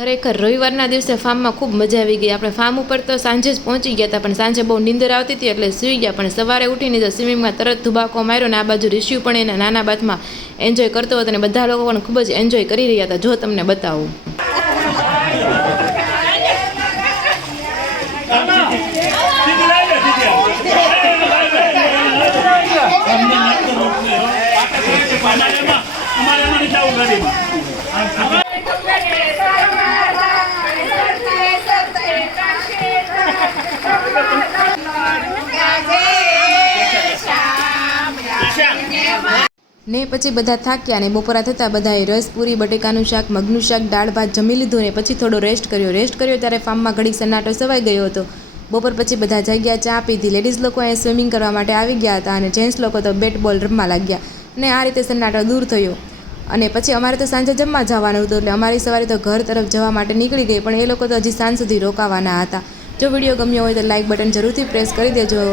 ખરેખર રવિવારના દિવસે ફાર્મમાં ખૂબ મજા આવી ગઈ. આપણે ફાર્મ ઉપર તો સાંજે જ પહોંચી ગયા હતા, પણ સાંજે બહુ નીંદર આવતી હતી એટલે સૂઈ ગયા. પણ સવારે ઉઠીને તો સ્વિમિંગમાં તરત ધુબાકો માર્યો ને આ બાજુ રિશિવ પણ એના નાના બાથમાં એન્જોય કરતો હતો અને બધા લોકો પણ ખૂબ જ એન્જોય કરી રહ્યા હતા. જો તમને બતાવું. ને પછી બધા થાક્યા ને બપોરા થતાં બધાએ રસ, પૂરી, બટેકાનું શાક, મગનું શાક, દાળ ભાત જમી લીધું ને પછી થોડો રેસ્ટ કર્યો ત્યારે ફાર્મમાં ઘડીક સન્નાટો સવાઈ ગયો હતો. બપોર પછી બધા જગ્યા ચા પીધી. લેડીઝ લોકો અહીંયા સ્વિમિંગ કરવા માટે આવી ગયા હતા અને જેન્ટ્સ લોકો તો બેટ બોલ રમવા લાગ્યા અને આ રીતે સન્નાટો દૂર થયો. અને પછી અમારે તો સાંજે જમવા જવાનું હતું એટલે અમારી સવારે તો ઘર તરફ જવા માટે નીકળી ગઈ, પણ એ લોકો તો હજી સાંજ સુધી રોકાવાના હતા. જો વિડીયો ગમ્યો હોય તો લાઇક બટન જરૂરથી પ્રેસ કરી દેજો.